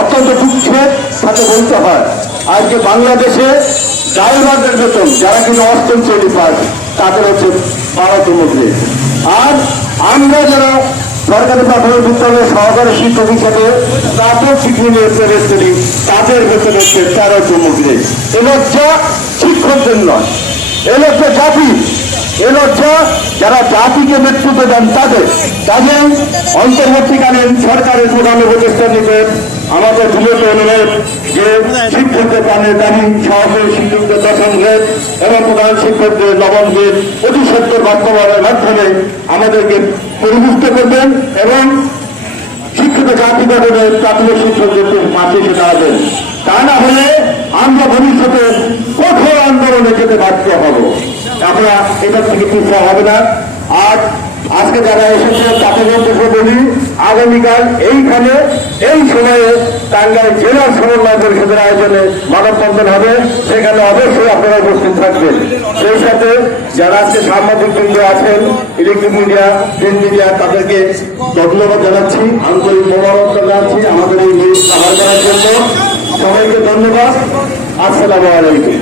অত্যন্ত দুঃখের সাথে বলতে হয় আজকে বাংলাদেশে ড্রাইভারদের বেতন যারা কিন্তু অষ্টম শ্রেণী পাস তাদের হচ্ছে 12তম গ্রেড, আর আমরা যারা সরকারি প্রাথমিক বিদ্যালয়ের সহকারী শিক্ষক হিসেবে স্নাতক ডিগ্রি নিয়ে প্রবেশ করি তাদের বেতন হচ্ছে 13তম গ্রেড। এ লজ্জা শিক্ষকদের নয়, এ লজ্জা জাতি, এ লজ্জা যারা জাতিকে নেতৃত্ব দেন তাদের। কাজেই অন্তর্বর্তীকালীন সরকারের প্রধান উপদেষ্টা নিতে আমাদের বিগত অনুরোধ যে শিক্ষকদের প্রাণের দাবি সহকারী শিক্ষকদের 10ম গ্রেড এবং প্রধান শিক্ষকদের 9ম গ্রেড অতি সত্তর বাস্তবায়নের মাধ্যমে আমাদেরকে পরিপুষ্ট করবেন এবং শিক্ষিত জাতি গঠনের প্রাথমিক শিক্ষকদেরকে পাশে এসে দাঁড়াবেন। তা না হলে আমরা ভবিষ্যতে কঠোর আন্দোলনে যেতে বাধ্য হব, আমরা এটার থেকে পিছু হবে না। আর আজকে যারা এসেছে তাদের মধ্যে বলি আগামীকাল এইখানে এই সময়ে টাঙ্গাইল জেলার সমন্বয় পরিষদের আয়োজনে মানববন্ধন হবে, সেখানে অবশ্যই আপনারা উপস্থিত থাকবেন। সেই সাথে যারা আজকে সাংবাদিক বৃন্দ আছেন, ইলেকট্রিক মিডিয়া, প্রিন্ট মিডিয়া, তাদেরকে ধন্যবাদ জানাচ্ছি, আন্তরিক মোবারকবাদ জানাচ্ছি আমাদের এই নিউজ কভার করার জন্য। সবাইকে ধন্যবাদ। আসসালামু আলাইকুম।